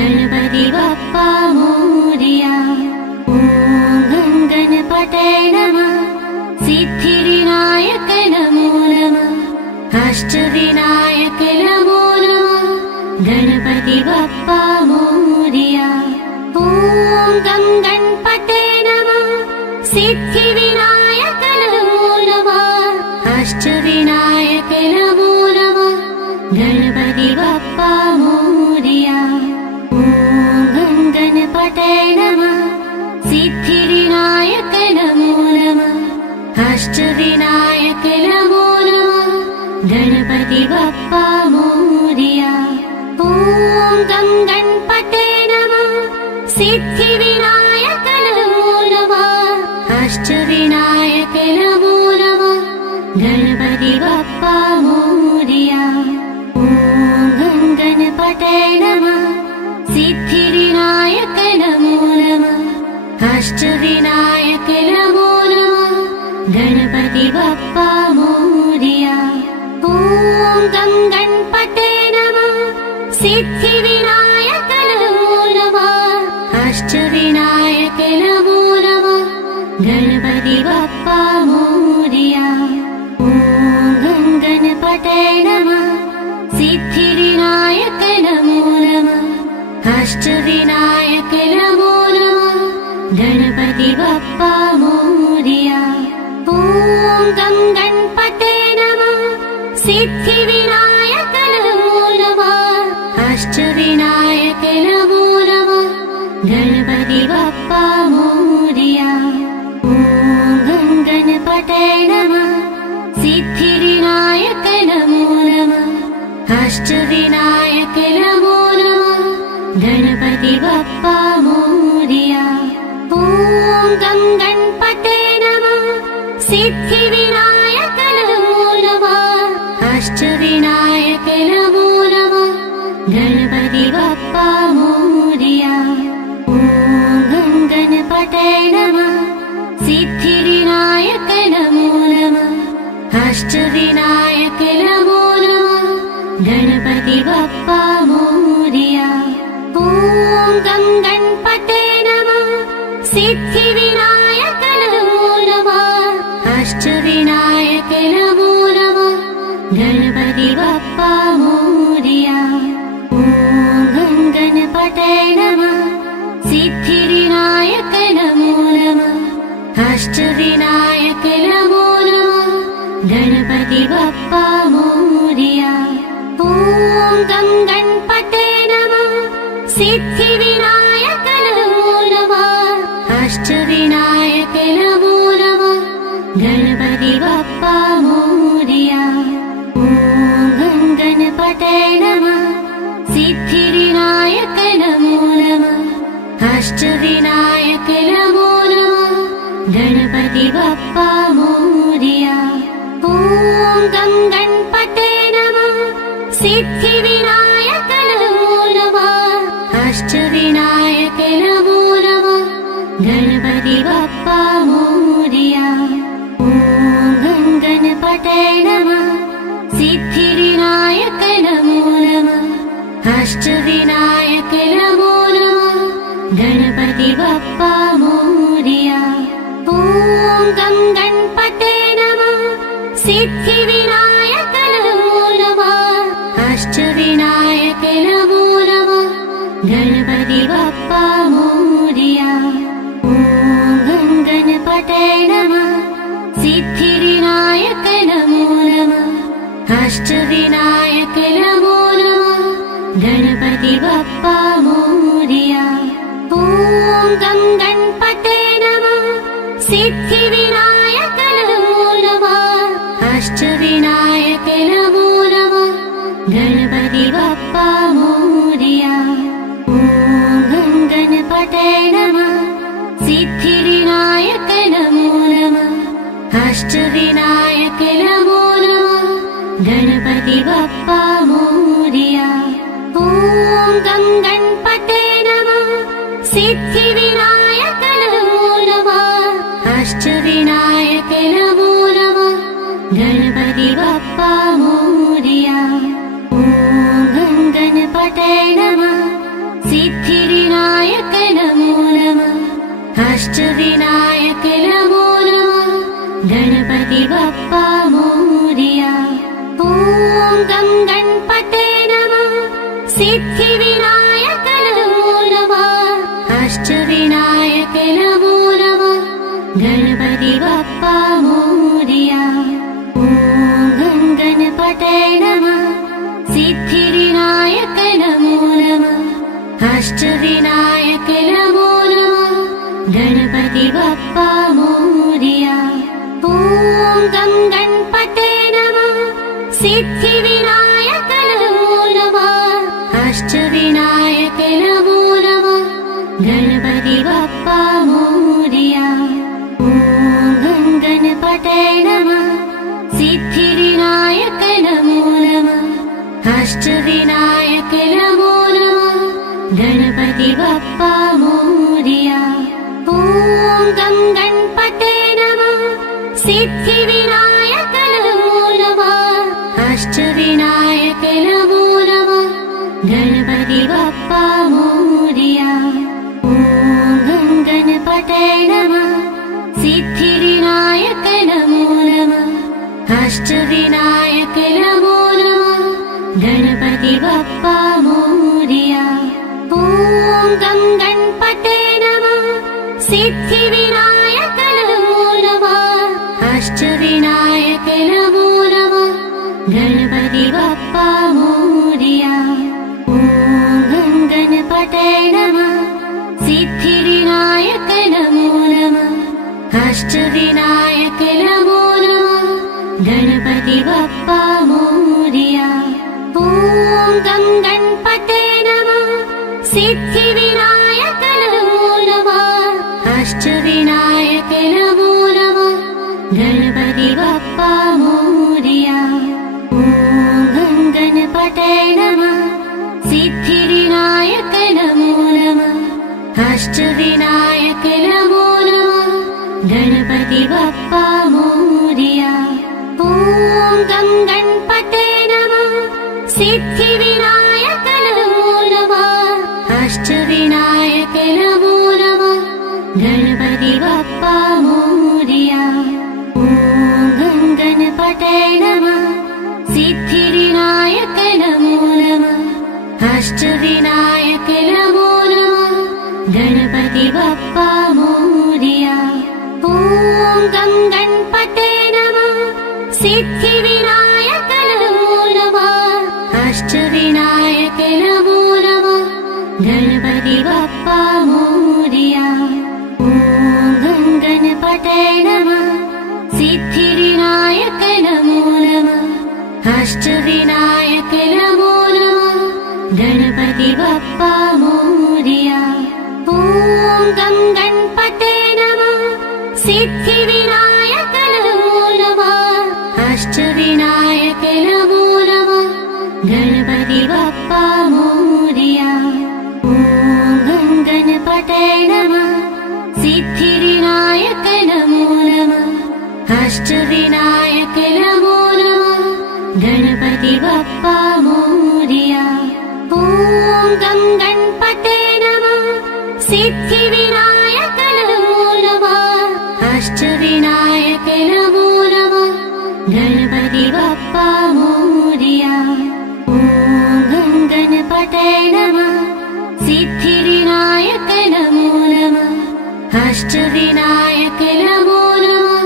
गणपति बप्पा मोरया। ॐ गणपते नमः। सिद्धिविनायक नमो नमः। अष्टविनायक नमो नमः। गणपति बप्पा मोरया। ॐ गणपते नमः। सिद्धिविनायक नमो नमः। अष्टविनायक नमो नमः। गणपति बप्पा मोरया। ॐ गणपते नमः। सिद्धिविनायक नमो नमः। अष्टविनायक नमो नमः। गणपति बप्पा मोरया। ॐ गणपते नमः। सिद्धिविनायक नमो नमः। अष्टविनायक नमो नमः। गणपति बप्पा मोरया। ॐ गणपते नमः। सिद्धिविनायक नमो नमः। अष्टविनायक नमो नमः। गणपति बप्पा मोरया। ॐ गणपते नमः। सिद्धिविनायक नमो नमः। अष्टविनायक नमो नमः। गणपति बप्पा मोरया। ॐ गणपते नमः। सिद्धिविनायक नमो नमः। अष्टविनायक नमो नमः। गणपति बप्पा मोरया। ॐ गणपते नमः। सिद्धिविनायक नमो नमः। अष्टविनायक नमो नमः। गणपति बप्पा मोरया। ॐ गणपते नमः। सिद्धिविनायक नमो नमः। अष्टविनायक नमो नमः। गणपति बप्पा मोरया। ॐ गणपते नमः। सिद्धिविनायक नमो नमः। अष्टविनायक नमो नमः। गणपति बप्पा मोरया। ॐ गणपते नमः। सिद्धिविनायक नमो नमः। अष्टविनायक नमो नमः। गणपति बप्पा मोरया। ॐ गणपते नमः। सिद्धिविनायक नमो नमः। अष्टविनायक नमो नमः। गणपति बप्पा मोरया। ॐ गणपते नमः। सिद्धिविनायक नमो नमः। अष्टविनायक नमो नमः। गणपति बप्पा मोरया। ॐ गणपते नमः। सिद्धिविनायक नमो नमः। अष्टविनायक नमो नमः। गणपति बप्पा मोरया। ॐ गणपते नमः। सिद्धिविनायक नमो नमः। अष्टविनायक नमो नमः। गणपति बप्पा मोरया। ॐ गणपते नमः। सिद्धिविनायक नमो नमः। अष्टविनायक नमो नमः। गणपति बप्पा मोरया। ॐ गणपते नमः। सिद्धिविनायक नमो नमः। अष्टविनायक नमो नमः। गणपति बप्पा मोरया। ॐ गणपते नमः। सिद्धिविनायक नमो नमः। अष्टविनायक नमो नमः। गणपति बप्पा मोरया। ॐ गणपते नमः। सिद्धिविनायक नमो नमः। अष्टविनायक नमो नमः। गणपति बप्पा मोरया। ॐ गणपते नमः। सिद्धिविनायक नमो नमः। अष्टविनायक नमो नमः। गणपति बप्पा मोरया। ॐ गणपते नमः। सिद्धिविनायक नमो नमः। अष्टविनायक नमो नमः। गणपति बप्पा मोरया। ॐ गणपते नमः। सिद्धिविनायक नमो नमः। अष्टविनायक नमो नमः। गणपति बप्पा मोरया। ॐ गणपते नमः। सिद्धिविनायक नमो नमः अष्टविनायक नमो नमः गणपति बप्पा मोरया ॐ गं गणपते नमः सिद्धिविनायक नमो नमः अष्टविनायक नमो नमः गणपति बप्पा मोरया ॐ गं गणपते नमः सिद्धिविनायक नमो नमः अष्टविनायक नमो नमः गणपति बप्पा मोरया ॐ गं गणपते नमः सिद्धिविनायक नमो नमः अष्टविनायक नमो नमः गणपति बप्पा मोरया ॐ गं गणपते नमः सिद्धिविनायक नमो नमः अष्टविनायक नमो नमः गणपति बप्पा मोरया ॐ गं गणपते नमः सिद्धिविनायक नमो नमः अष्टविनायक नमो नमः गणपति बप्पा मोरया ॐ गं गणपते नमः सिद्धिविनायक नमो नमः अष्टविनायक नमो नमः गणपति बप्पा मोरया ॐ गं गणपते नमः सिद्धिविनायक नमो नमः अष्टविनायक नमो नमः गणपति बप्पा मोरया ॐ गं गणपते नमः सिद्धिविनायक नमो नमः अष्टविनायक नमो नमः गणपति बप्पा मोरया ॐ गं गणपते नमः सिद्धिविनायक नमो नमः अष्टविनायक नमो नमः गणपति बप्पा मोरया ॐ गं गणपते नमः सिद्धिविनायक नमो नमः अष्टविनायक नमो नमः गणपति बप्पा मोरया ॐ गं गणपते नमः सिद्धिविनायक नमो नमः अष्टविनायक नमो नमः गणपति बप्पा मोरया ॐ गं गणपते नमः सिद्धिविनायक नमो नमः अष्टविनायक नमो नमः गणपति बप्पा मोरया ॐ गं गणपते नमः सिद्धिविनायक नमो नमः अष्टविनायक नमो नमः गणपति बप्पा मोरया ॐ गं गणपते नमः सिद्धिविनायक नमो नमः अष्टविनायक नमो नमः गणपति बप्पा मोरया ॐ गं गणपते नमः सिद्धिविनायक नमो नमः अष्टविनायक नमो नमः गणपति बप्पा मोरया ॐ गं गणपते नमः सिद्धिविनायक नमो नमः अष्टविनायक नमो नमः गणपति बप्पा मोरया ॐ गं गणपते नमः सिद्धिविनायक नमो नमः अष्टविनायक नमो नमः गणपति बप्पा मोरया ॐ गं गणपते नमः सिद्धिविनायक नमो नमः अष्टविनायक नमो नमः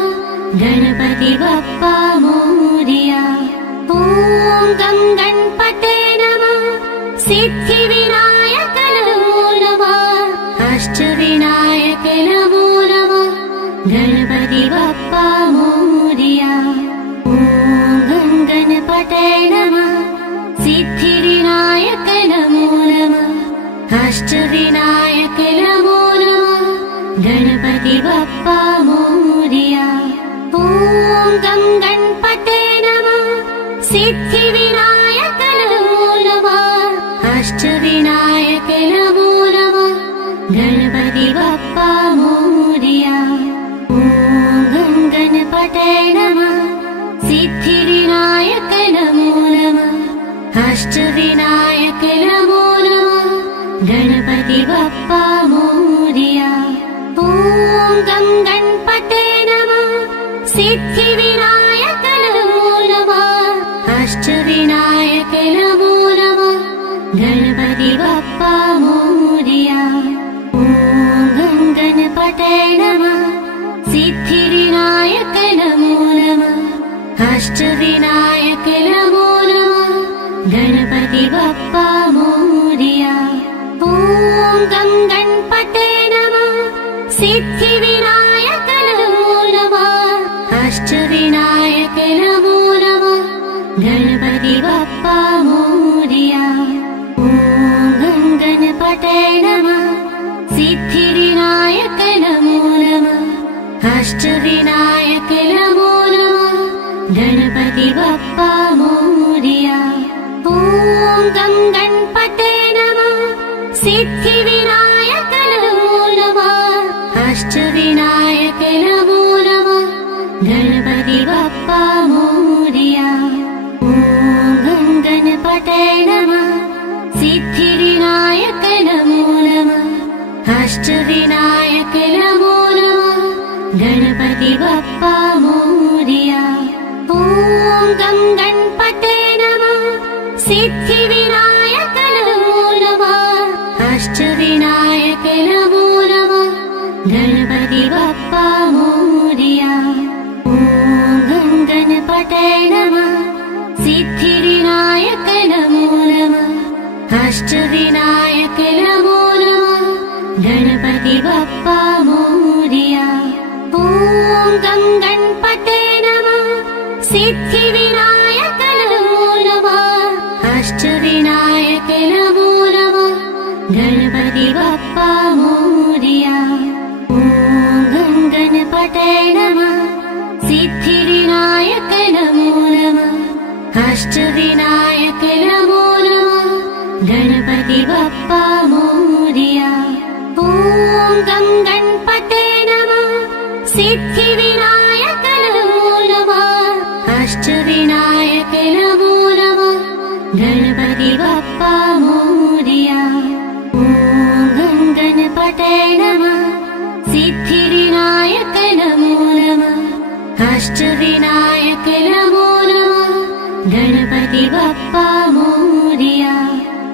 गणपति बप्पा मोरया ॐ गं गणपते नमः सिद्धिविनायक नमो नमः अष्टविनायक नमो नमः गणपति बप्पा मोरया ॐ गं गणपते नमः सिद्धिविनायक नमो नमः अष्टविनायक नमो नमः गणपति बप्पा मोरया ॐ गं गणपते नमः सिद्धिविनायक नमो नमः अष्टविनायक नमो नमः गणपति बप्पा मोरया ॐ गं गणपते नमः सिद्धिविनायक नमो नमः अष्टविनायक नमो नमः गणपति गणपति बप्पा मोरया। ॐ गं गणपते नमः। सिद्धिविनायक नमो नमः। अष्टविनायक नमो नमः। गणपति बप्पा मोरया। ॐ गं गणपते नमः। सिद्धिविनायक नमो नमः। अष्टविनायक नमो नमः। गणपति बप्पा मोरया। ॐ गं गणपते नमः। सिद्धिविनायक नमो नमः। अष्टविनायक नमो नमः। गणपति बप्पा मोरया। ॐ गं गणपते नमः। सिद्धिविनायक नमो नमः। अष्टविनायक नमो नमः। गणपति बप्पा मोरया। ॐ गं गणपते नमः। सिद्धिविनायक नमो नमः। अष्टविनायक नमो नमः। गणपति बप्पा मोरया। ॐ गं गणपते नमः। सिद्धिविनायक नमो नमः। अष्टविनायक नमो नमः। गणपति बप्पा मोरया। ॐ गं गणपते नमः। सिद्धिविनायक नमो नमः। अष्टविनायक नमो नमः। गणपति बप्पा मोरया। ॐ गं गणपते नमः। सिद्धिविनायक नमो नमः। अष्टविनायक नमो नमः। गणपति बप्पा मोरया। ॐ गं गणपते नमः। सिद्धिविनायक नमो नमः। अष्टविनायक नमो नमः। गणपति बप्पा मोरया। ॐ गं गणपते नमः। सिद्धिविनायक नमो नमः। अष्टविनायक नमो नमः। गणपति बप्पा मोरया। ॐ गं गणपते नमः। सिद्धिविनायक नमो नमः। अष्टविनायक नमो नमः। गणपति बप्पा मोरया। ॐ गं गणपते नमः। सिद्धिविनायक नमो नमः। अष्टविनायक नमो नमः। गणपति बप्पा मोरया।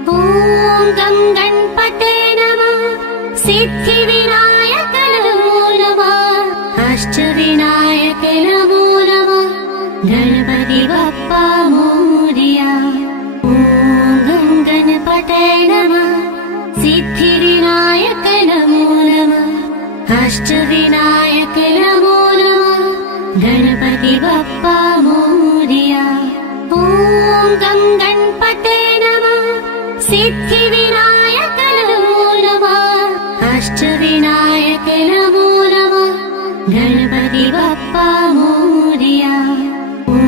ॐ गं गणपते नमः। सिद्धिविनायक नमो नमः। अष्टविनायक नमो नमः। गणपति बप्पा मोरया। ॐ गं गणपते नमः। सिद्धिविनायक नमो नमः। अष्टविनायक नमो नमः। गणपति बप्पा मोरया। ॐ गं गणपते नमः। सिद्धिविनायक नमो नमः। अष्टविनायक नमो नमः। गणपति बप्पा मोरया। ॐ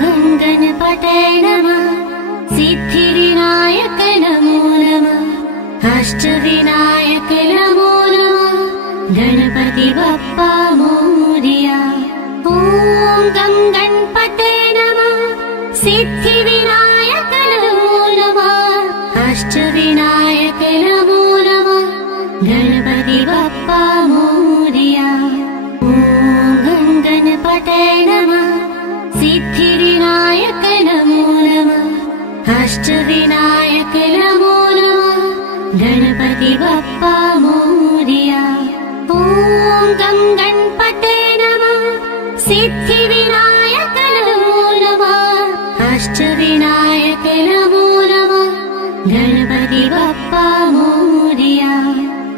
गं गणपते नमः। सिद्धिविनायक नमो नमः। अष्टविनायक नमो नमः। गणपति बप्पा मोरया। ॐ गं गणपते नमः। सिद्धिविनायक नमो नमः। अष्टविनायक नमो नमः। गणपति बप्पा मोरया। ॐ गं गणपते नमः। सिद्धिविनायक नमो नमः। अष्टविनायक नमो नमः। गणपति बप्पा मोरया। ॐ गं गणपते नमः। सिद्धिविनायक नमो नमः। अष्टविनायक नमो नमः। गणपति बप्पा मोरया।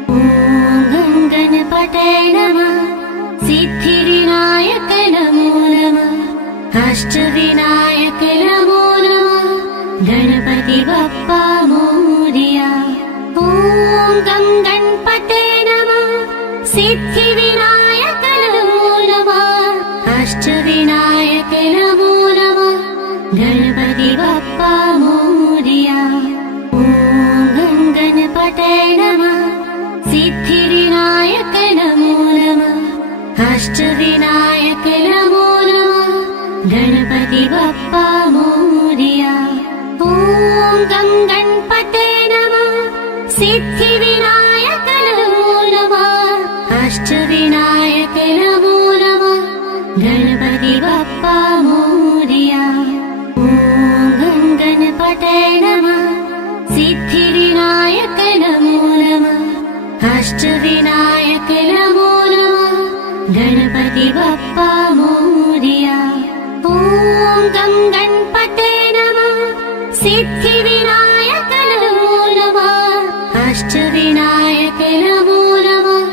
ॐ गं गणपते नमः। सिद्धिविनायक नमो नमः। अष्टविनायक नमो नमः। गणपति बप्पा मोरया। ॐ गं गणपते नमः। सिद्धिविनायक नमो नमः। अष्टविनायक नमो नमः। गणपति बप्पा मोरया। ॐ गं गणपते नमः। सिद्धिविनायक नमो नमः। अष्टविनायक नमो नमः। गणपति बप्पा मोरया। ॐ गं गणपते नमः। सिद्धिविनायक सिद्धिविनायक नमो नमः अष्टविनायक नमो नमः गणपति बप्पा मोरया ॐ गणपते नमः सिद्धिविनायक नमो नमः अष्टविनायक नमो नमः गणपति बप्पा मोरया ॐ गणपते नमः सिद्धिविनायक नमो नमः अष्टविनायक नमो नमः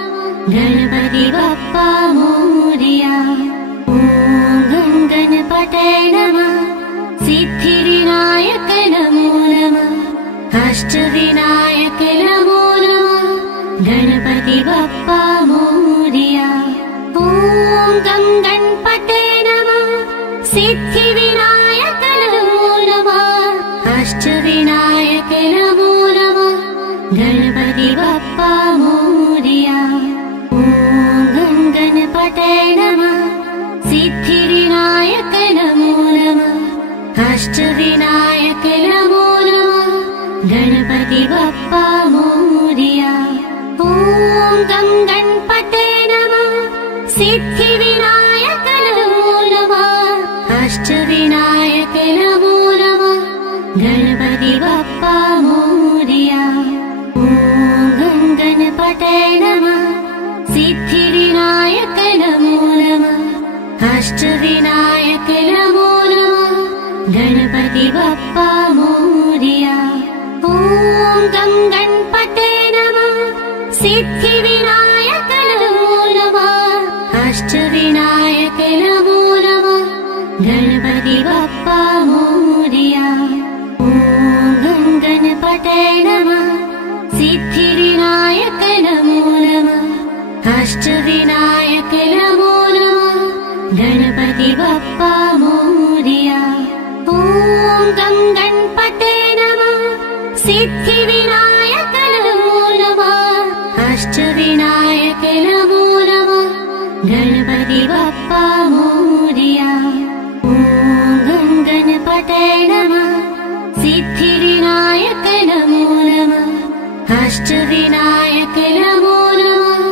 गणपति बप्पा मोरया ॐ गणपते नमः सिद्धिविनायक नमो नमः अष्टविनायक नमो नमः गणपति बप्पा मोरया ॐ गणपते नमः सिद्धिविनायक नमो नमः अष्टविनायक नमो नमः गणपति बप्पा मोरया ॐ गणपते नमः सिद्धिविनायक नमो नमः अष्टविनायक नमो नमः गणपति बप्पा मोरया ॐ गणपते नमः सिद्धिविनायक नमो नमः अष्टविनायक नमो नमः गणपति बप्पा मोरया ॐ गणपते नमः सिद्धिविनायक नमो नमः अष्टविनायक नमो नमः गणपति बप्पा मोरया ॐ गणपते नमः सिद्धिविनायक नमो नमः अष्टविनायक नमो नमः गणपति बप्पा मोरया ॐ गणपते नमः सिद्धिविनायक नमो नमः अष्टविनायक नमो नमः गणपति बप्पा मोरया ॐ गणपते नमः सिद्धिविनायक नमो नमः अष्टविनायक नमो नमः गणपति बप्पा मोरया ॐ गणपते नमः सिद्धिविनायक नमो नमः अष्टविनायक नमो नमः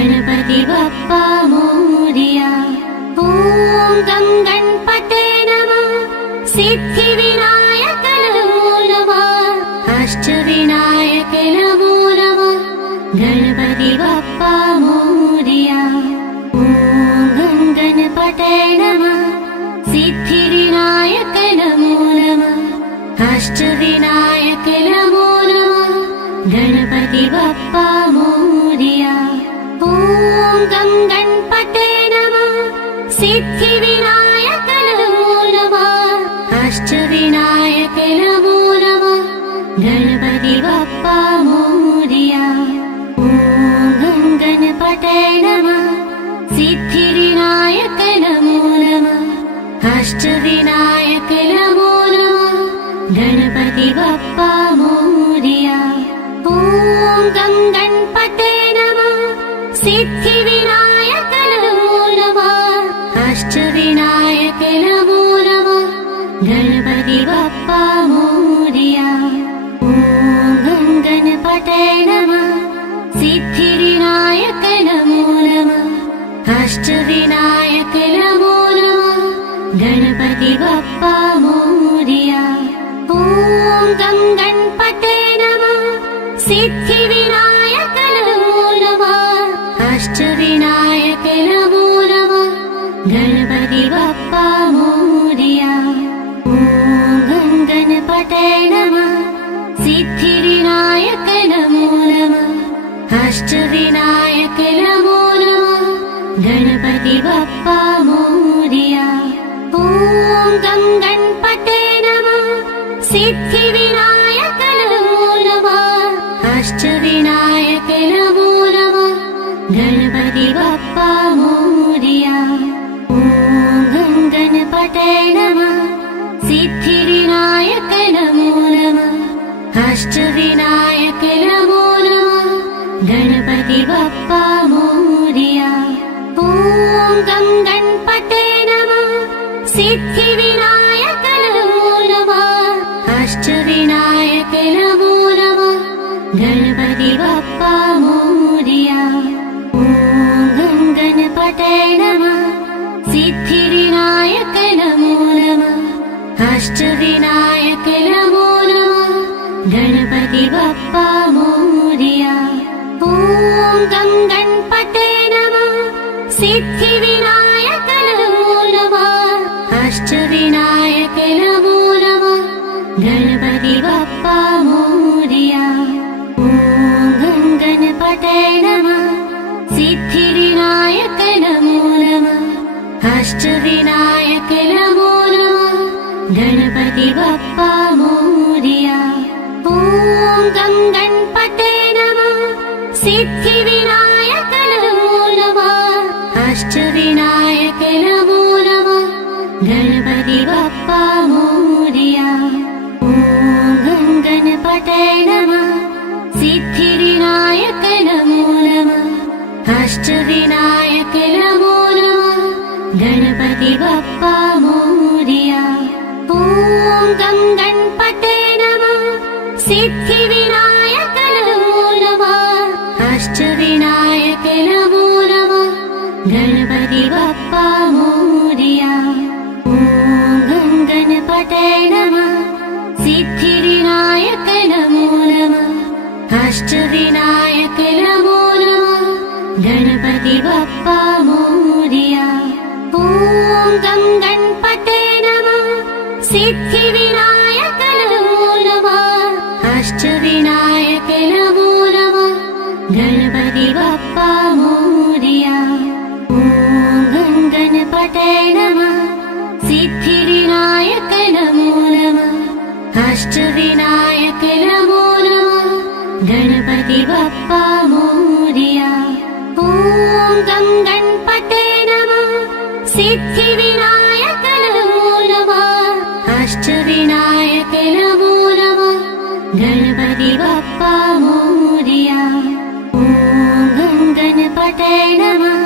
गणपति बप्पा मोरया ॐ गणपते नमः सिद्धिविनायक नमो नमः अष्टविनायक नमो नमः गणपति बप्पा मोरया ॐ गणपते नमः सिद्धिविनायक नमो नमः अष्टविनायक नमो नमः गणपति बप्पा मोरया ॐ गणपते नमः सिद्धिविनायक नमो नमः अष्टविनायक नमो नमः गणपति बप्पा मोरया ॐ गणपते नमः सिद्धिविनायक नमो नमः अष्टविनायक नमो नमः गणपति बप्पा मोरया ॐ गणपते नमः सिद्धिविनायक नमो नमः अष्टविनायक नमो नमः गणपति बप्पा मोरया ॐ गणपते नमः सिद्धिविनायक नमो नमः अष्टविनायक नमो नमः गणपति बप्पा मोरया ॐ गणपते नमः सिद्धिविनायक नमो नमः अष्टविनायक नमो नमः गणपति बप्पा मोरया ॐ गणपते नमः सिद्धिविनायक नमो नमः अष्टविनायक नमो नमः गणपति बप्पा मोरया ॐ गणपते नमः सिद्धिविनायक नमो नमः अष्टविनायक नमो नमः गणपति बप्पा मोरया ॐ गणपते नमः सिद्धिविनायक नमो नमः अष्टविनायक नमो नमः गणपति बप्पा मोरया ॐ गणपते नमः सिद्धिविनायक नमो नमः अष्टविनायक नमो नमः गणपति बप्पा अष्टविनायक नमो नमः गणपति बप्पा मोरया। ॐ गं गणपते नमः सिद्धिविनायक नमो नमः अष्टविनायक नमो नमः गणपति बप्पा मोरया। ॐ गं गणपते नमः सिद्धिविनायक नमो नमः अष्टविनायक नमो नमः गणपति बप्पा मोरया। ॐ गं गणपते नमः सिद्धिविनायक नमो नमः अष्टविनायक नमो नमः गणपति बप्पा मोरया। ॐ गं गणपते नमः सिद्धिविनायक नमो नमः अष्टविनायक नमो नमः गणपति बप्पा मोरया। ॐ गं गणपते नमः सिद्धिविनायक नमो नमः अष्टविनायक नमो नमः गणपति बप्पा मोरया। ॐ गं गणपते नमः सिद्धिविनायक नमो नमः अष्टविनायक नमो नमः गणपति बप्पा मोरया। ॐ गं गणपते नमः सिद्धिविनायक नमो नमः अष्टविनायक नमो नमः गणपति बप्पा मोरया। ॐ गं गणपते नमः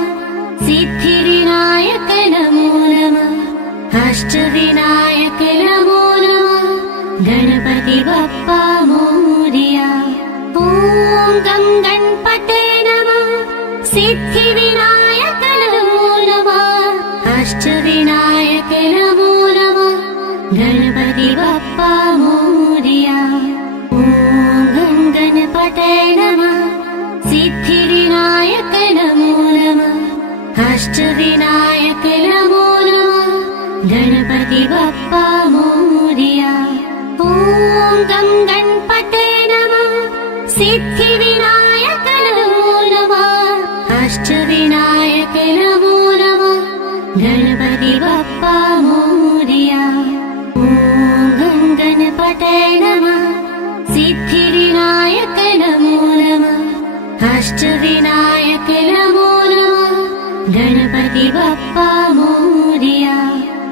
सिद्धिविनायक नमो नमः अष्टविनायक नमो नमः गणपति बप्पा मोरया। ॐ गं गणपते नमः सिद्धिविनायक नमो नमः अष्टविनायक नमो नमः गणपति बप्पा मोरया। ॐ गं गणपते नमः सिद्धिविनायक नमो नमः अष्टविनायक नमो नमः गणपति बप्पा मोरया। ॐ गं गणपते नमः सिद्धिविनायक नमो नमः अष्टविनायक नमो नमः गणपति बप्पा मोरया। ॐ गं गणपते नमः सिद्धिविनायक नमो नमः अष्टविनायक नमो नमः गणपति बप्पा मोरया।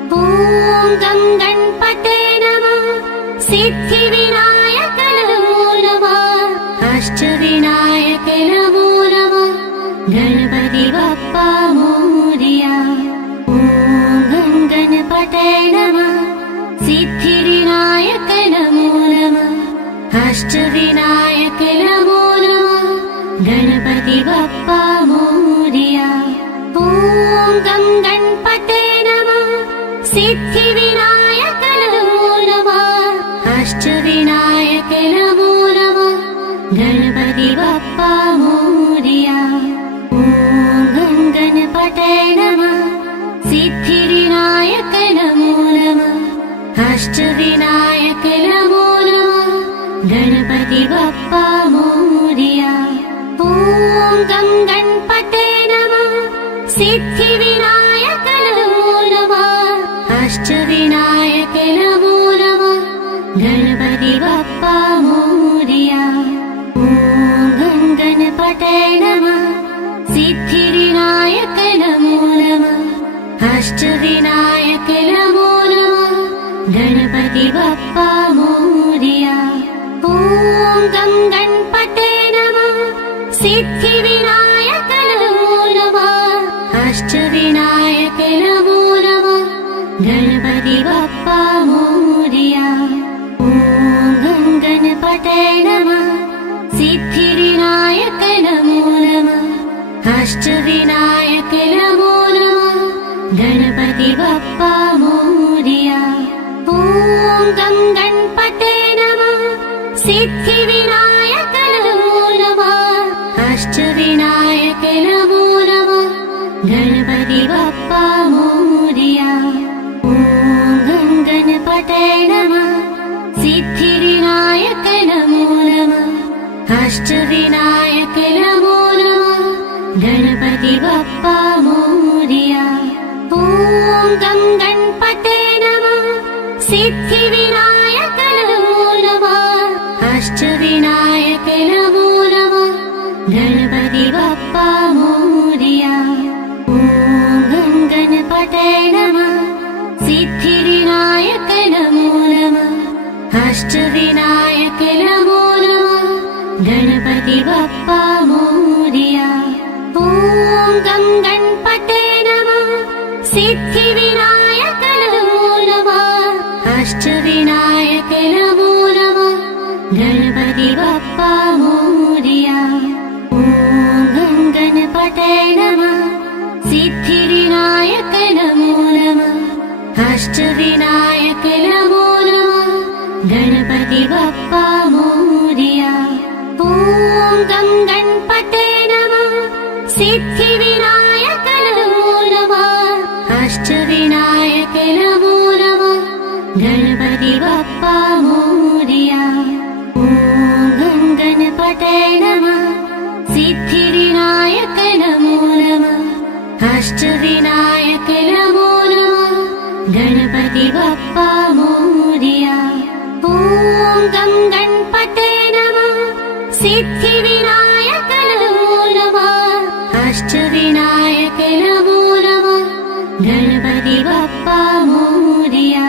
ॐ गं गणपते नमः सिद्धिविनायक नमो नमः अष्टविनायक नमो नमः गणपति बप्पा मोरया। ॐ गं गणपते नमः सिद्धिविनायक नमो नमः अष्टविनायक नमो नमः गणपति बप्पा मोरया। ॐ गं गणपते नमः सिद्धिविनायक नमो नमः अष्टविनायक नमो नमः गणपति बप्पा मोरया। ॐ गं गणपते नमः सिद्धिविनायक नमो नमः अष्टविनायक नमो नमः गणपति बप्पा मोरया। ॐ गं गणपते नमः सिद्धिविनायक नमो नमः अष्टविनायक नमो नमः गणपति बप्पा मोरया। ॐ गं गणपते नमः सिद्धिविनायक नमो नमः अष्टविनायक नमो नमः गणपति बप्पा मोरया। ॐ गं गणपते नमः सिद्धिविनायक नमो नमः अष्टविनायक नमो नमः गणपति बप्पा मोरया। ॐ गं गणपते नमः सिद्धिविनायक नमो नमः अष्टविनायक नमो नमः गणपति बप्पा मोरया। ॐ गं गणपते नमः सिद्धिविनायक नमो नमः अष्टविनायक नमो नमः गणपति बप्पा मोरया। ॐ गं गणपते नमः सिद्धिविनायक नमो नमः अष्टविनायक नमो नमः गणपति बप्पा मोरया। ॐ गणपति बप्पा मोरया। ॐ गं गणपतये नमः। सिद्धिविनायक नमो नमः। अष्टविनायक नमो नमः। गणपति बप्पा मोरया। ॐ गं गणपतये नमः। सिद्धिविनायक नमो नमः। अष्टविनायक नमो नमः। गणपति बप्पा मोरया। ॐ गं गणपतये नमः। सिद्धिविनायक नमो नमः। अष्टविनायक नमो नमः। गणपति बप्पा मोरया। ॐ गं गणपतये नमः। सिद्धिविनायक नमो नमः। अष्टविनायक नमो नमः। गणपति बप्पा मोरया। ॐ गं गणपतये नमः। सिद्धिविनायक नमो नमः। अष्टविनायक नमो नमः। गणपति बप्पा मोरया। ॐ गं गणपतये नमः। सिद्धिविनायक नमो नमः। अष्टविनायक नमो नमः। गणपति बप्पा मोरया।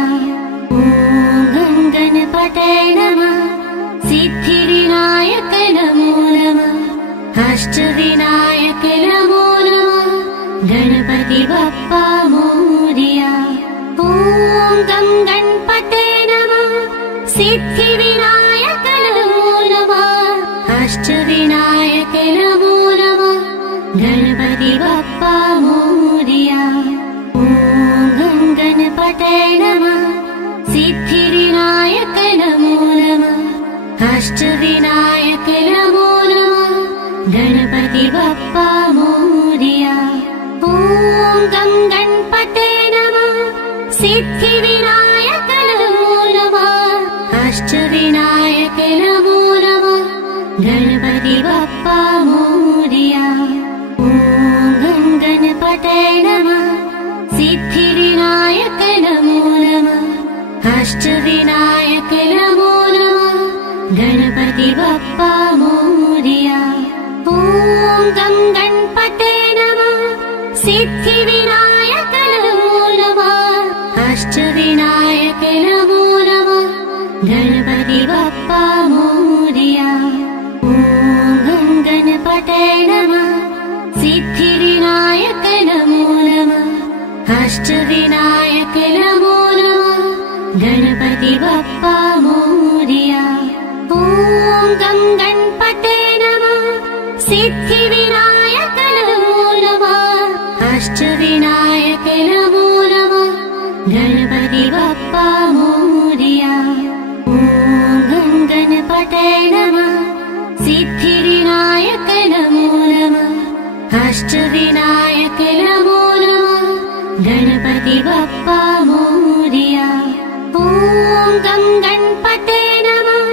ॐ गं गणपतये नमः। सिद्धिविनायक नमो नमः। अष्टविनायक नमो नमः। गणपति बप्पा मोरया। ॐ गं गणपतये नमः। सिद्धिविनायक नमो नमः। अष्टविनायक नमो नमः। गणपति बप्पा मोरया। ॐ गं गणपतये नमः। सिद्धिविनायक नमो नमः। अष्टविनायक नमो नमः। गणपति बप्पा मोरया। ॐ गं गणपतये नमः। सिद्धिविनायक नमो नमः। अष्टविनायक नमो नमः। गणपति बप्पा मोरया। ॐ गं गणपतये नमः। सिद्धिविनायक नमो नमः। अष्टविनायक नमो नमः। गणपति बप्पा मोरया। ॐ गं गणपतये नमः। सिद्धिविनायक नमो नमः। अष्टविनायक नमो नमः। गणपति बप्पा मोरया। ॐ गं गणपतये नमः। सिद्धिविनायक नमो नमः। अष्टविनायक नमो नमः। गणपति बप्पा मोरया। ॐ गं गणपतये नमः। सिद्धिविनायक नमो नमः। अष्टविनायक नमो नमः। गणपति बप्पा मोरया। ॐ गं गणपतये नमः। सिद्धिविनायक नमो नमः। अष्टविनायक नमो नमः। गणपति बप्पा मोरया। ॐ गं गणपतये नमः।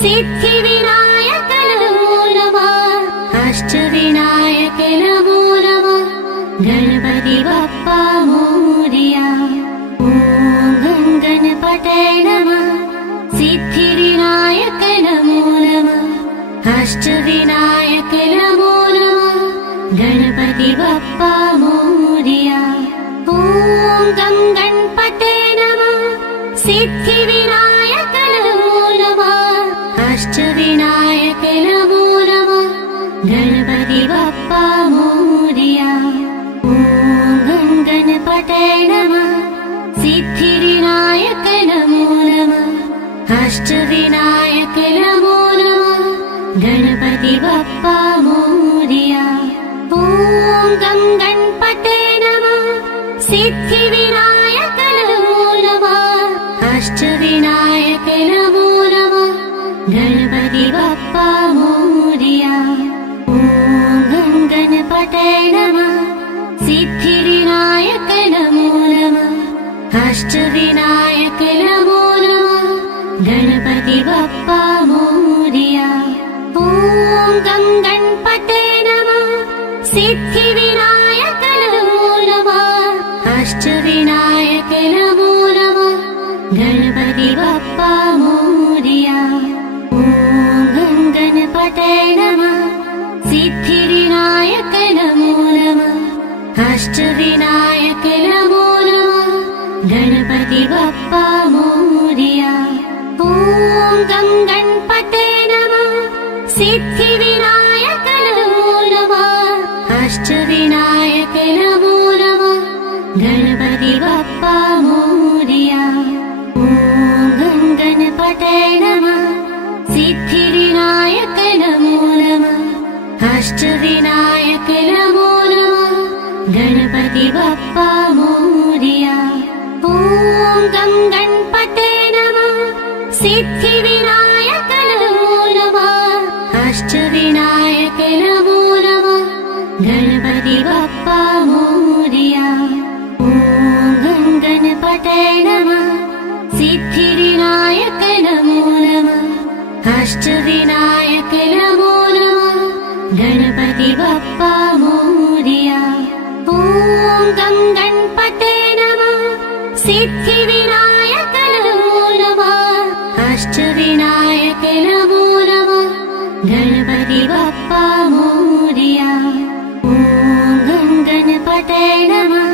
सिद्धिविनायक नमो नमः। अष्टविनायक नमो नमः। गणपति बप्पा मोरया। ॐ गं गणपतये नमः। सिद्धिविनायक नमो नमः। अष्टविनायक नमो नमः। गणपति बप्पा मोरया। ॐ गं गणपतये नमः। सिद्धिविनायक नमो नमः। अष्टविनायक नमो नमः। गणपति बप्पा मोरया। ॐ गं गणपतये नमः। सिद्धिविनायक नमो नमः। अष्टविनायक नमो नमः। गणपति बप्पा मोरया। ॐ गं गणपतये नमः। सिद्धिविनायक नमो नमः। अष्टविनायक नमो नमः। गणपति बप्पा मोरया। ॐ गं गणपतये नमः। सिद्धिविनायक नमो नमः। अष्टविनायक नमो नमः। गणपति बप्पा मोरया। ॐ गं गणपतये नमः। सिद्धिविनायक नमो नमः। अष्टविनायक नमो नमः। गणपति बप्पा मोरया। ॐ गं गणपतये नमः। अष्टविनायक नमो नमः गणपति बप्पा मोरया। ॐ गं गणपते नमः सिद्धिविनायक नमो नमः अष्टविनायक नमो नमः गणपति बप्पा मोरया। ॐ गं गणपते नमः सिद्धिविनायक नमो नमः अष्टविनायक नमो नमः गणपति बप्पा मोरया। ॐ गं गणपते नमः सिद्धिविनायक नमो नमः अष्टविनायक नमो नमः गणपति बप्पा मोरया। ॐ गं गणपते नमः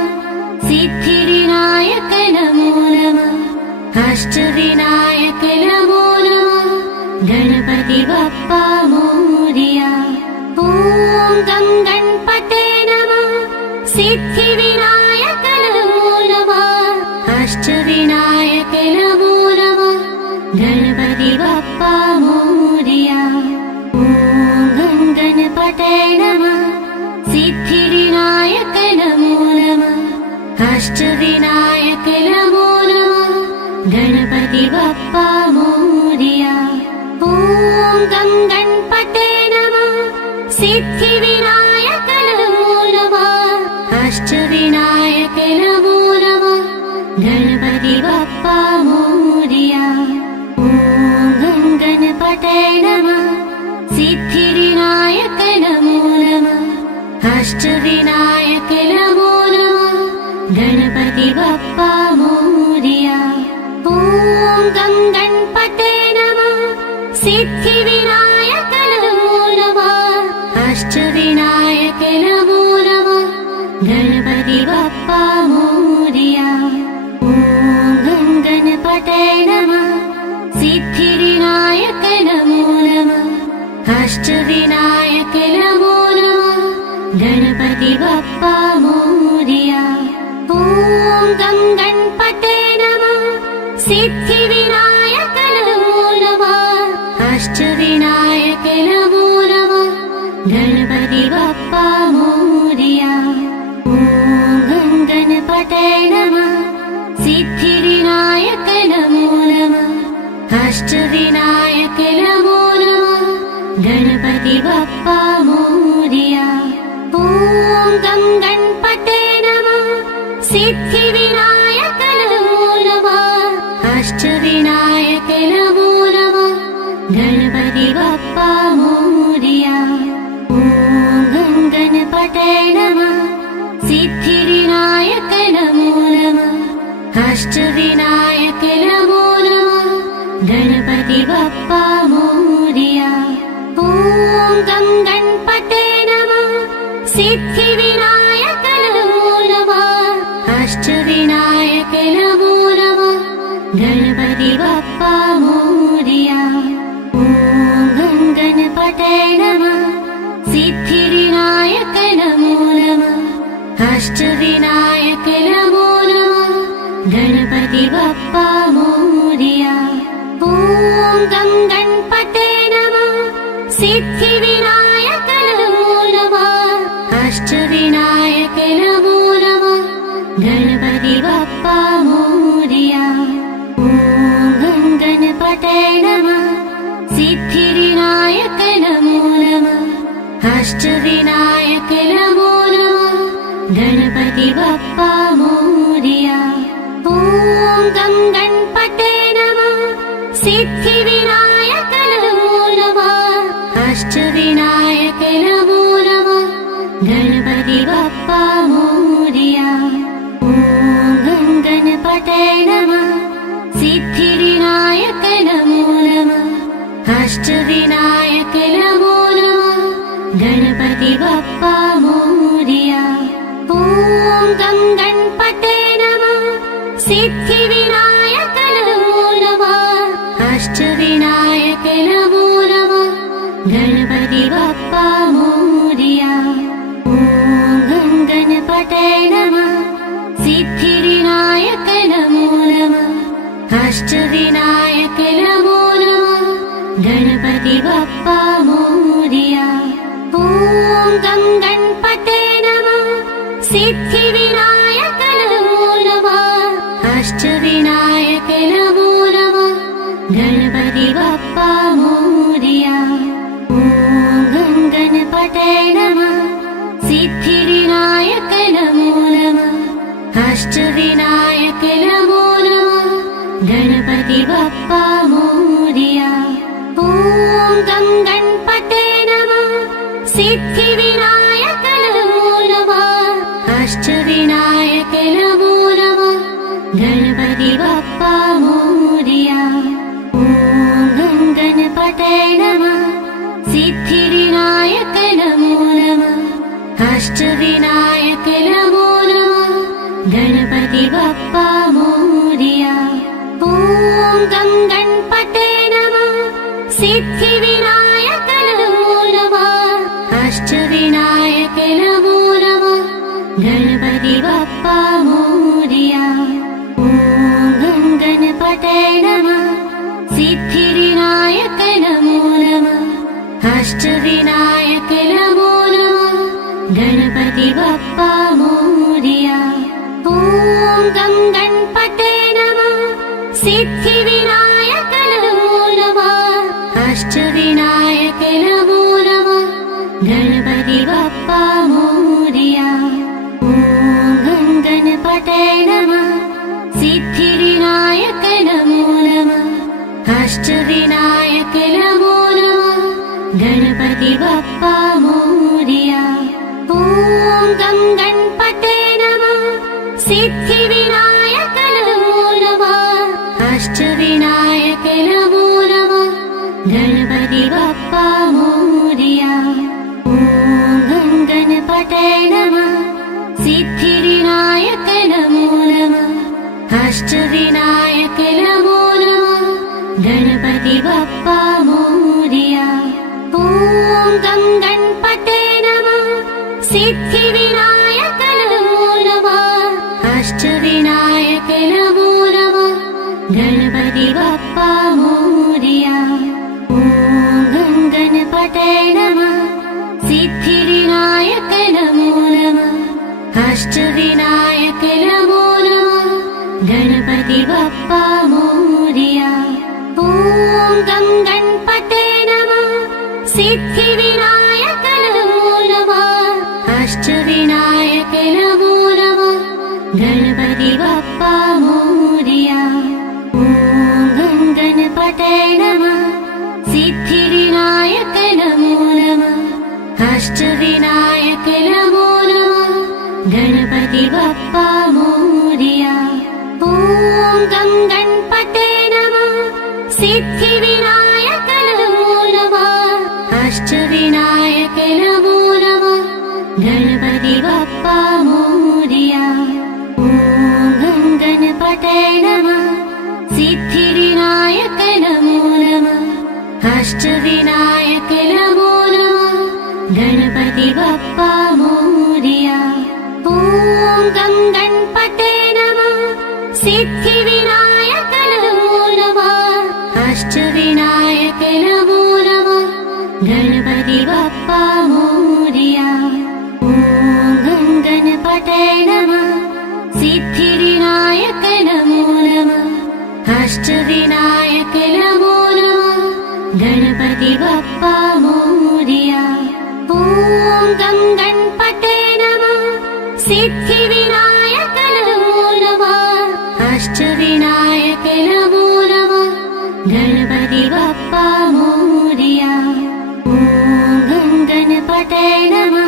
सिद्धिविनायक नमो नमः अष्टविनायक नमो नमः गणपति बप्पा मोरया। ॐ गं गणपते नमः सिद्धिविनायक नमो नमः अष्टविनायक नमो नमः गणपति बप्पा मोरया। ॐ गं गणपते नमः सिद्धिविनायक नमो नमः अष्टविनायक नमो नमः गणपति बप्पा मोरया। ॐ गं गणपते नमः सिद्धिविनायक नमो नमः अष्टविनायक नमो नमः गणपति बप्पा मोरया। ॐ गं गणपते नमः सिद्धिविनायक नमो नमः अष्टविनायक नमो नमः गणपति बप्पा मोरया। ॐ गं गणपते नमः सिद्धिविनायक नमो नमः अष्टविनायक नमो नमः गणपति बप्पा मोरया। ॐ गं गणपते नमः सिद्धिविनायक नमो नमः अष्टविनायक नमो नमः गणपति बप्पा मोरया। ॐ गं गणपते नमः सिद्धिविनायक नमो नमः अष्टविनायक नमो नमः गणपति बप्पा मोरया। ॐ गं गणपते नमः सिद्धिविनायक नमो नमः अष्टविनायक नमो नमः गणपति बप्पा मोरया। ॐ गं गणपते नमः सिद्धिविनायक नमो नमः अष्टविनायक नमो नमः गणपति बप्पा मोरया। ॐ गं गणपते नमः सिद्धिविनायक नमो नमः अष्टविनायक नमो नमः गणपति बप्पा मोरया। ॐ गं गणपते नमः सिद्धिविनायक नमो नमः अष्टविनायक नमो नमः गणपति बप्पा मोरया। ॐ गं गणपते नमः सिद्धिविनायक नमो नमः अष्टविनायक नमो नमः गणपति बप्पा मोरया। ॐ गं गणपते नमः सिद्धिविनायक नमो नमः अष्टविनायक नमो नमः गणपति बप्पा मोरया। ॐ गं गणपते नमः सिद्धिविनायक नमो नमः अष्टविनायक नमो नमः गणपति बप्पा मोरया। ॐ गं गणपते नमः सिद्धिविनायक नमो नमः अष्टविनायक नमो नमः गणपति बप्पा मोरया। ॐ गं गणपते नमः सिद्धिविनायक नमो नमः अष्टविनायक नमो नमः गणपति बप्पा मोरया। ॐ गं गणपते नमः सिद्धिविनायक नमो नमः अष्टविनायक नमो नमः गणपति बप्पा मोरया। ॐ गं गणपते नमः सिद्धिविनायक नमो नमः अष्टविनायक नमो नमः गणपति बप्पा मोरया। ॐ गं गणपते नमः सिद्धिविनायक नमो नमः अष्टविनायक नमो नमः गणपति बप्पा मोरया। ॐ गं गणपते नमः सिद्धिविनायक नमो नमः अष्टविनायक नमो नमः गणपति बप्पा मोरया। ॐ गं गणपते नमः सिद्धिविनायक नमो नमः अष्टविनायक नमो नमः गणपति बप्पा मोरया। ॐ गं गणपते नमः सिद्धिविनायक नमो नमः अष्टविनायक नमो नमः गणपति बप्पा मोरया। ॐ गं गणपते नमः सिद्धिविनायक नमो नमः अष्टविनायक नमो नमः गणपति बप्पा मोरया। ॐ गं गणपते नमः सिद्धिविनायक नमो नमः अष्टविनायक नमो नमः गणपति बप्पा मोरया। ॐ गं गणपते नमः सिद्धिविनायक नमो नमः अष्टविनायक नमो नमः गणपति बप्पा मोरया। ॐ गं गणपते नमः सिद्धिविनायक नमो नमः अष्टविनायक नमो नमः गणपति बप्पा मोरया। ॐ गं गणपते नमः सिद्धिविनायक नमो नमः अष्टविनायक नमो नमः गणपति बप्पा मोरया। ॐ गं गणपते नमः सिद्धिविनायक नमो नमः अष्टविनायक नमो नमः गणपति बप्पा मोरया। ॐ गं गणपते नमः सिद्धिविनायक नमो नमः अष्टविनायक नमो नमः गणपति बप्पा मोरया। ॐ गं गणपते नमः सिद्धिविनायक नमो नमः अष्टविनायक नमो नमः गणपति बप्पा मोरया। ॐ गं गणपते नमः सिद्धिविनायक नमो नमः अष्टविनायक नमो नमः गणपति बप्पा मोरया। ॐ गं गणपते नमः सिद्धिविनायक नमो नमः अष्टविनायक नमो नमः गणपति बप्पा मोरया। ॐ गं गणपते नमः सिद्धिविनायक नमो नमः अष्टविनायक नमो नमः गणपति बप्पा मोरया। ॐ गं गणपते नमः सिद्धिविनायक नमो नमः अष्टविनायक नमो नमः गणपति बप्पा मोरया। ॐ गं गणपते नमः सिद्धिविनायक नमो नमः अष्टविनायक नमो नमः गणपति बप्पा मोरया। ॐ गं गणपते नमः सिद्धिविनायक नमो नमः अष्टविनायक नमो नमः गणपति बप्पा मोरया। ॐ गं गणपते नमः सिद्धिविनायक नमो नमः अष्टविनायक नमो नमः गणपति बप्पा मोरया। ॐ गं गणपते नमः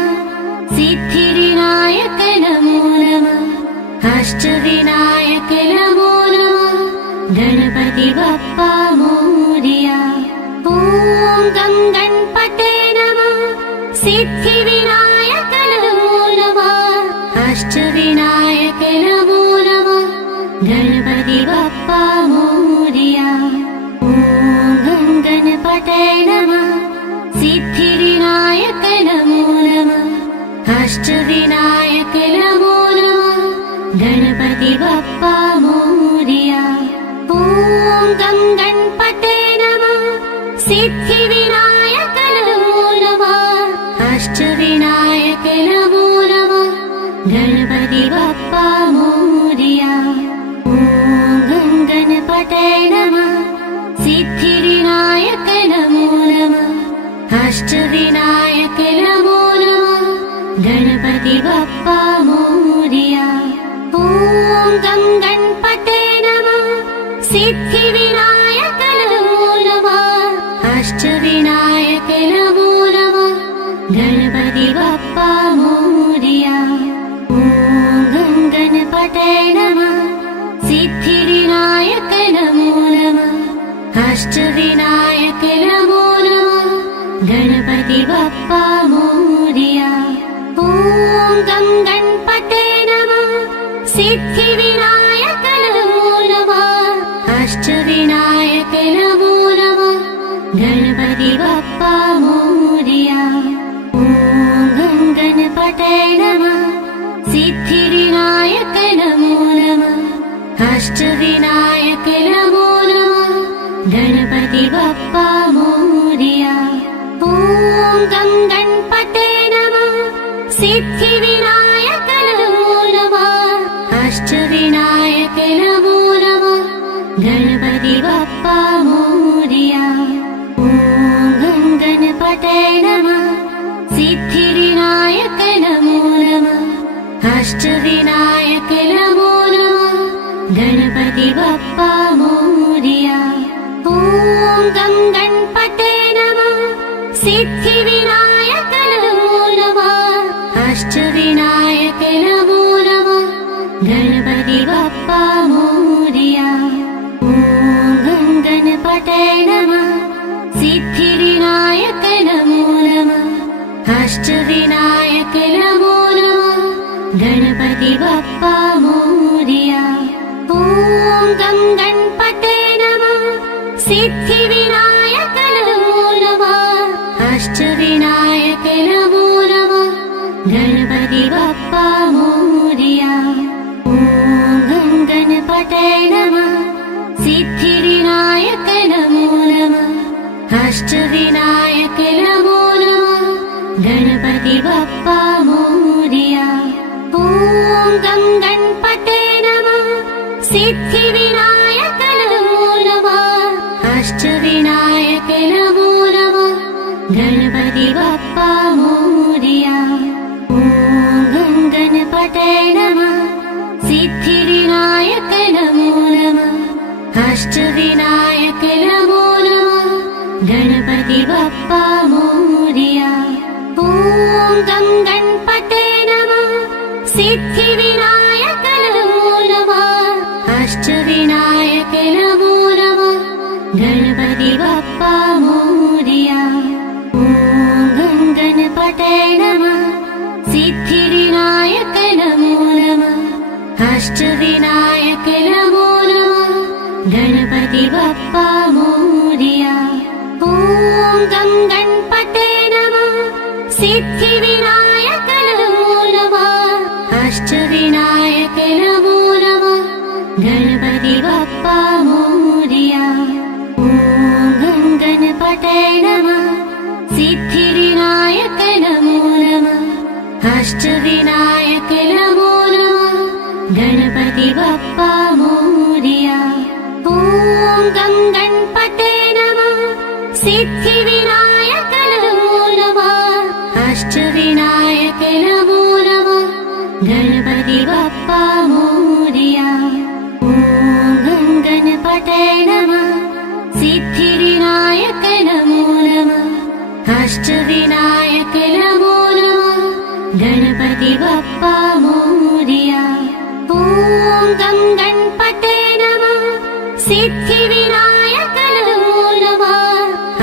सिद्धिविनायक नमो नमः अष्टविनायक नमो नमः गणपति बप्पा मोरया। ॐ गं गणपते नमः सिद्धिविनायक नमो नमः अष्टविनायक नमो नमः गणपति बप्पा मोरया। ॐ गं गणपते नमः सिद्धिविनायक नमो नमः अष्टविनायक नमो नमः गणपति बप्पा मोरया। ॐ गं गणपते नमः सिद्धिविनायक नमो नमः अष्टविनायक अष्टविनायक नमो नमः गणपति बप्पा मोरया। ॐ गं गणपतये नमः सिद्धिविनायक नमो नमः अष्टविनायक नमो नमः गणपति बप्पा मोरया। ॐ गं गणपतये नमः सिद्धिविनायक नमो नमः अष्टविनायक नमो नमः गणपति बप्पा मोरया। ॐ गं गणपतये नमः सिद्धिविनायक नमो नमः अष्टविनायक नमो नमः गणपति बप्पा मोरया। ॐ गं गणपतये नमः सिद्धिविनायक नमो नमः अष्टविनायक नमो नमः गणपति बप्पा मोरया। ॐ गं गणपतये नमः सिद्धिविनायक नमो नमः अष्टविनायक नमो नमः गणपति बप्पा मोरया। ॐ गं गणपतये नमः सिद्धिविनायक नमो नमः अष्टविनायक नमो नमः गणपति बप्पा मोरया। ॐ गं गणपतये नमः सिद्धिविनायक नमो नमः अष्टविनायक नमो नमः गणपति बप्पा मोरया। ॐ गं गणपतये नमः सिद्धिविनायक नमो नमः अष्टविनायक नमो नमः गणपति बप्पा मोरया। ॐ गं गणपतये नमः सिद्धिविनायक नमो नमः अष्टविनायक नमो नमः गणपति बप्पा मोरया। ॐ गं गणपतये नमः सिद्धिविनायक नमो नमः अष्टविनायक नमो नमः गणपति बप्पा मोरया। ॐ गं गणपतये नमः सिद्धिविनायक नमो नमः अष्टविनायक नमो नमः गणपति बप्पा मोरया। ॐ गं गणपतये नमः सिद्धिविनायक नमो नमः अष्टविनायक नमो नमः गणपति बप्पा मोरया। ॐ गं गणपतये नमः सिद्धिविनायक नमो नमः अष्टविनायक नमो नमः गणपति बप्पा मोरया। ॐ गं गणपतये नमः सिद्धिविनायक नमो नमः अष्टविनायक नमो नमः गणपति बप्पा मोरया। ॐ गं गणपतये नमः सिद्धिविनायक नमो नमः अष्टविनायक नमो नमः गणपति बप्पा मोरया। ॐ गं गणपतये नमः सिद्धिविनायक नमो नमः अष्टविनायक नमो नमः गणपति बप्पा मोरया। ॐ गं गणपतये नमः सिद्धिविनायक नमो नमः अष्टविनायक नमो नमः गणपति बप्पा मोरया। ॐ गं गणपतये नमः सिद्धिविनायक नमो नमः अष्टविनायक नमो नमः गणपति बप्पा मोरया। ॐ गं गणपतये नमः सिद्धिविनायक नमो नमः अष्टविनायक नमो नमः गणपति बप्पा मोरया। ॐ गं गणपतये नमः सिद्धिविनायक नमो नमः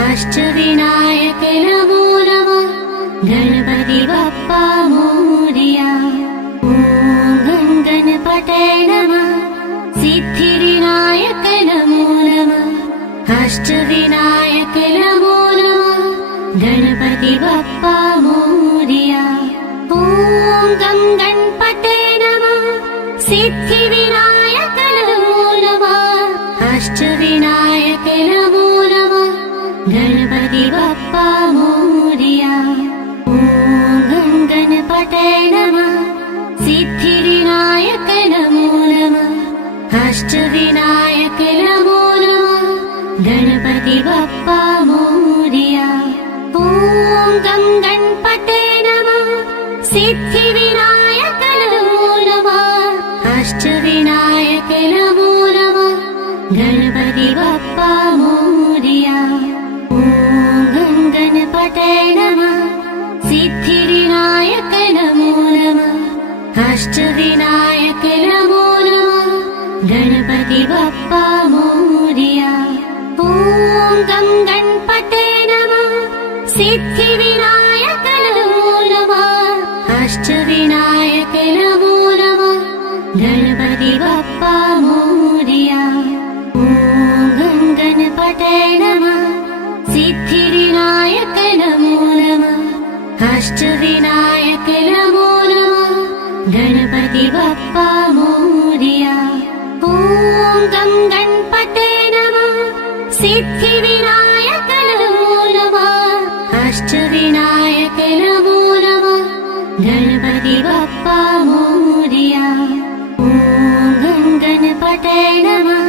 अष्टविनायक नमो नमः गणपति बप्पा मोरया। ॐ गं गणपतये नमः सिद्धिविनायक नमो नमः अष्टविनायक नमो नमः गणपति बप्पा मोरया। ॐ गं गणपतये नमः सिद्धिविनायक नमो नमः अष्टविनायक नमो नमः गणपति बप्पा मोरया। ॐ गं अष्टविनायक नमो नमः गणपति बप्पा मोरया। ॐ गं गणपते नमः सिद्धिविनायक नमो नमः अष्टविनायक नमो नमः गणपति बप्पा मोरया। ॐ गं गणपते नमः सिद्धिविनायक नमो नमः अष्टविनायक नमो नमः गणपति बप्पा मोरया। ॐ गं गणपते नमः सिद्धिविनायक नमो नमः अष्टविनायक नमो नमः गणपति बप्पा मोरया। ॐ गं गणपते नमः सिद्धिविनायक नमो नमः अष्टविनायक नमो नमः गणपति बप्पा मोरया। ॐ गं गणपते नमः सिद्धिविनायक नमो नमः अष्टविनायक नमो नमः गणपति बप्पा मोरया। ॐ गं गणपते नमः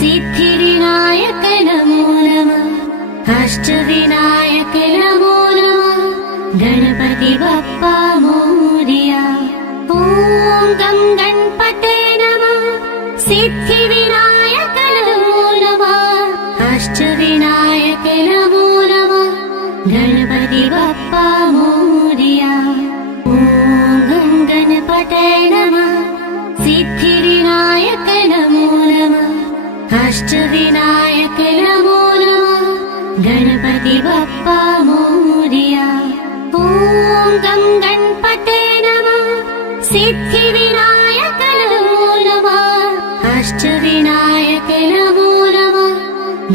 सिद्धिविनायक नमो नमः अष्टविनायक नमो नमः गणपति बप्पा मोरया। ॐ गं गणपते नमः सिद्धिविनायक नमो नमः अष्टविनायक नमो नमः गणपति बप्पा मोरया। ॐ गं गणपते नमः सिद्धिविनायक नमो नमः अष्टविनायक नमो नमः गणपति बप्पा मोरया। ॐ गं गणपते नमः सिद्धिविनायक नमो नमः अष्टविनायक नमो नमः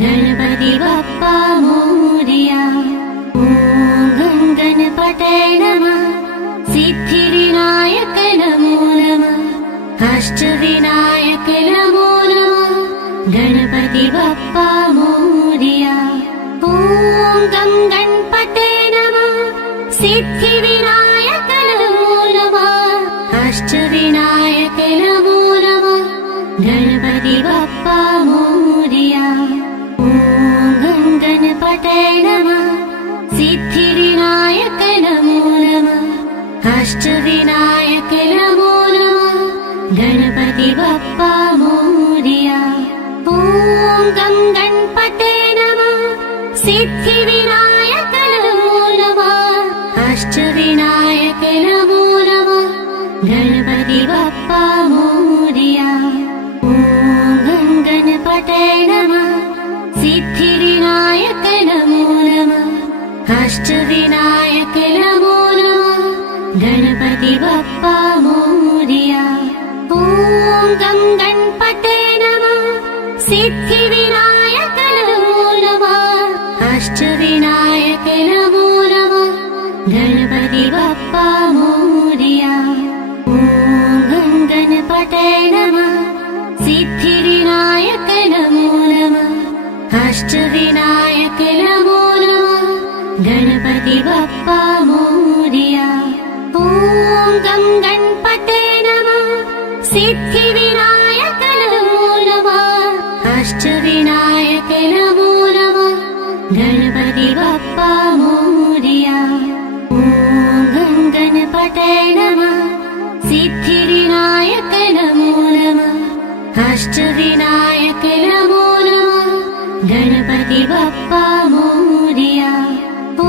गणपति बप्पा मोरया। ॐ गं गणपते नमः सिद्धिविनायक नमो नमः अष्टविनायक नमो नमः गणपति बप्पा मोरया। ॐ गं गणपते नमः सिद्धिविनायक नमो नमः अष्टविनायक नमो नमः गणपति बप्पा मोरया। ॐ गं गणपते नमः सिद्धिविनायक नमो नमः अष्टविनायक नमो नमः गणपति बप्पा मोरया। ॐ गं गणपते नमः सिद्धिविनायक नमो नमः अष्टविनायक नमो नमः गणपति बप्पा मोरया। ॐ गं गणपते नमः सिद्धिविनायक नमो नमः अष्टविनायक नमो नमः गणपति बप्पा मोरया। ॐ गं गणपते नमः सिद्धिविनायक नमो नमः अष्टविनायक नमो नमः गणपति बप्पा मोरया। ॐ गं गणपते नमः सिद्धिविनायक नमो नमः अष्टविनायक नमो नमः गणपति बप्पा मोरया। ॐ गं गणपते नमः सिद्धिविनायक नमो नमः अष्टविनायक नमो नमः गणपति बप्पा मोरया। ॐ गं गणपते नमः सिद्धिविनायक नमो नमः अष्टविनायक नमो नमः गणपति बप्पा मोरया। ॐ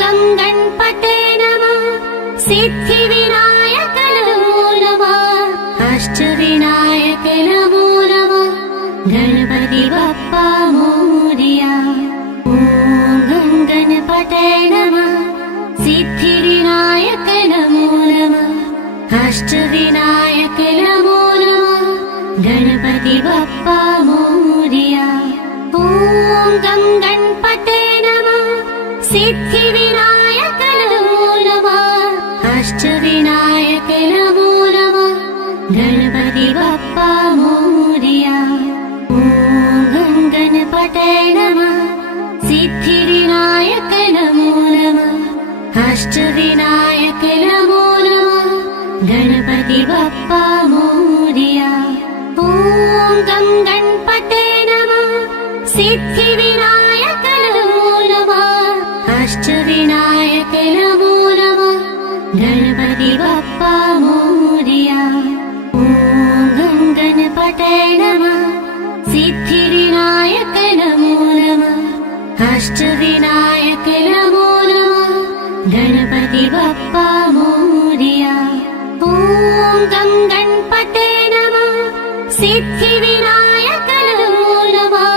गं गणपते नमः सिद्धिविनायक नमो नमः अष्टविनायक नमो नमः गणपति बप्पा मोरया। ॐ गं गणपते नमः सिद्धिविनायक नमो नमः अष्टविनायक नमो नमः गणपति बप्पा मोरया। ॐ गं गणपते नमः सिद्धिविनायक नमो नमः अष्टविनायक नमो नमः गणपति बप्पा मोरया। ॐ गं गणपते नमः सिद्धिविनायक नमो नमः अष्टविनायक नमो नमः गणपति बप्पा मोरया। ॐ गणपति बप्पा मोरया। ॐ गं गणपतये नमः। सिद्धिविनायक नमो नमः। अष्टविनायक नमो नमः। गणपति बप्पा मोरया। ॐ गं गणपतये नमः। सिद्धिविनायक नमो नमः।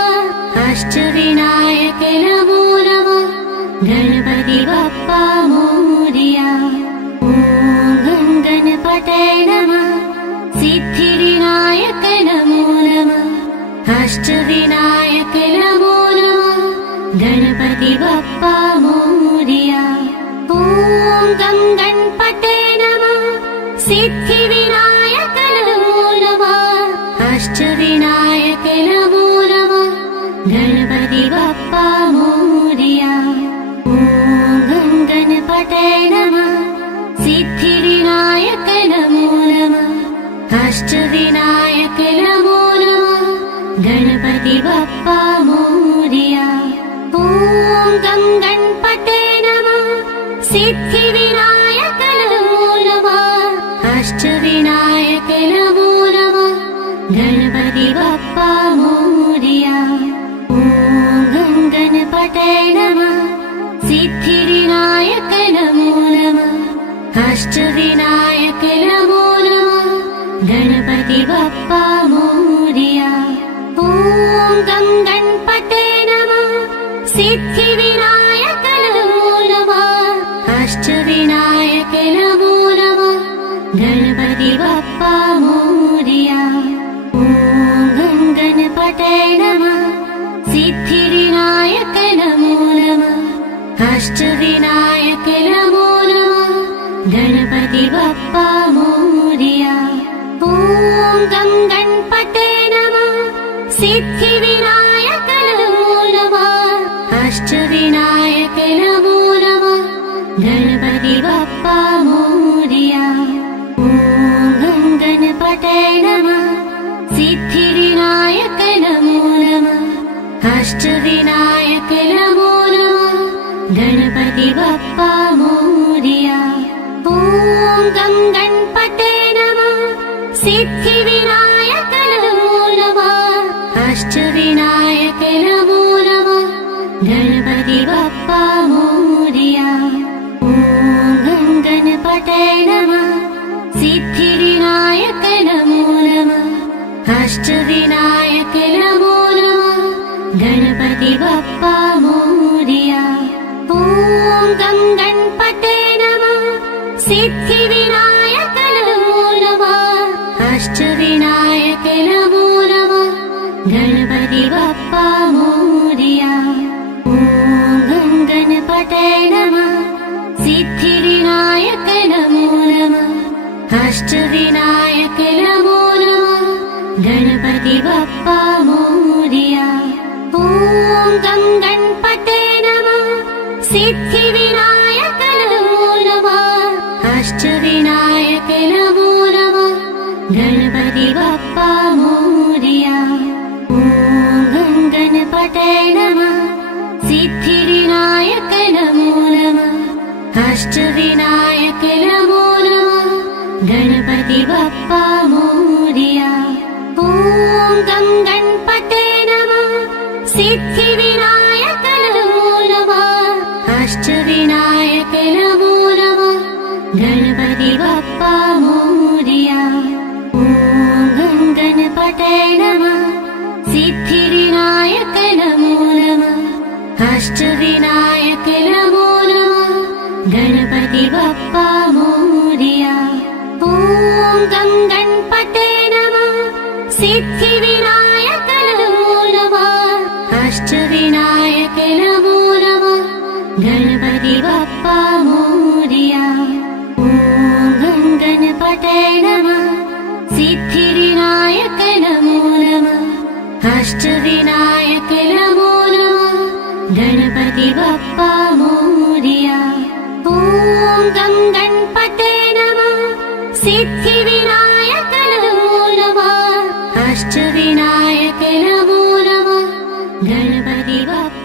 अष्टविनायक नमो नमः। गणपति बप्पा मोरया। ॐ गं गणपतये नमः। सिद्धिविनायक नमो नमः। अष्टविनायक नमो नमः। गणपति बप्पा मोरया। ॐ गं गणपतये नमः। सिद्धिविनायक नमो नमः। अष्टविनायक नमो नमः। गणपति बप्पा मोरया। ॐ गं गणपतये नमः। सिद्धिविनायक नमो नमः। अष्टविनायक नमो नमः। गणपति बप्पा मोरया। ॐ गं गणपतये नमः। सिद्धिविनायक नमो नमः। अष्टविनायक नमो नमः। गणपति बप्पा मोरया। ॐ गं गणपतये नमः। सिद्धिविनायक नमो नमः। अष्टविनायक नमो नमः। गणपति बप्पा मोरया। ॐ गं गणपतये नमः। सिद्धिविनायक नमो नमः। अष्टविनायक नमो नमः। गणपति बप्पा मोरया। ॐ गं गणपतये नमः। सिद्धिविनायक नमो नमः। अष्टविनायक नमो नमः। गणपति बप्पा मोरया। ॐ गं गणपतये नमः। सिद्धिविनायक नमो नमः। अष्टविनायक नमो नमः। गणपति बप्पा मोरया। ॐ गं गणपतये नमः। सिद्धिविनायक नमो नमः। अष्टविनायक नमो नमः। गणपति बप्पा मोरया। ॐ गं गणपतये नमः। सिद्धिविनायक नमो नमः। अष्टविनायक नमो नमः। गणपति बप्पा मोरया। ॐ गं गणपतये नमः। सिद्धिविनायक नमो नमः। अष्टविनायक नमो नमः। गणपति बप्पा मोरया। ॐ गं गणपतये नमः। सिद्धिविनायक नमो नमः। अष्टविनायक नमो नमः। गणपति बप्पा मोरया। ॐ गं गणपतये नमः। सिद्धिविनायक नमो नमः। अष्टविनायक नमो नमः। गणपति बप्पा मोरया। ॐ गं गणपतये नमः। सिद्धिविनायक नमो नमः। अष्टविनायक नमो नमः। गणपति बप्पा मोरया। ॐ गं गणपतये नमः। सिद्धिविनायक नमो नमः। अष्टविनायक नमो नमः। गणपति बप्पा मोरया। ॐ गं गणपतये नमः। सिद्धिविनायक नमो नमः। अष्टविनायक नमो नमः। गणपति बप्पा मोरया। ॐ गं गणपतये नमः। सिद्धिविनायक नमो नमः। अष्टविनायक नमो नमः। गणपति बप्पा मोरया। ॐ गं गणपतये नमः। सिद्धिविनायक नमो नमः। अष्टविनायक नमो नमः। गणपति बप्पा मोरया। ॐ गं गणपतये नमः। सिद्धिविनायक नमो नमः। अष्टविनायक नमो नमः। गणपति बप्पा मोरया। ॐ गं गणपतये नमः। सिद्धिविनायक नमो नमः। अष्टविनायक नमो नमः। गणपति बप्पा